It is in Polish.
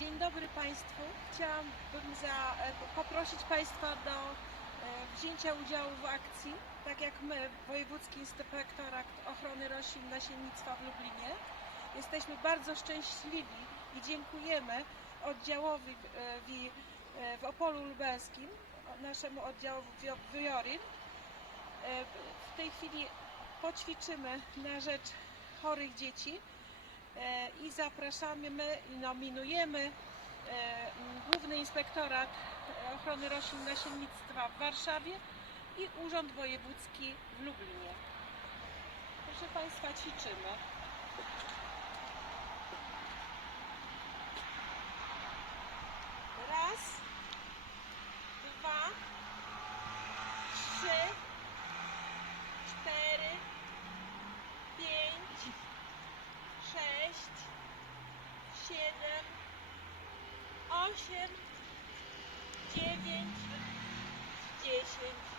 Dzień dobry Państwu. Chciałabym za, e, poprosić Państwa do e, wzięcia udziału w akcji, tak jak my, Wojewódzki Inspektorat Ochrony Roślin Nasiennictwa w Lublinie. Jesteśmy bardzo szczęśliwi i dziękujemy oddziałowi e, w Opolu Lubelskim, naszemu oddziałowi Wiorin. E, W tej chwili poćwiczymy na rzecz chorych dzieci i zapraszamy, my i nominujemy e, Główny Inspektorat e, Ochrony Roślin Nasiennictwa w Warszawie i Urząd Wojewódzki w Lublinie. Proszę Państwa, ćwiczymy. Sześć, siedem, osiem, dziewięć, dziesięć.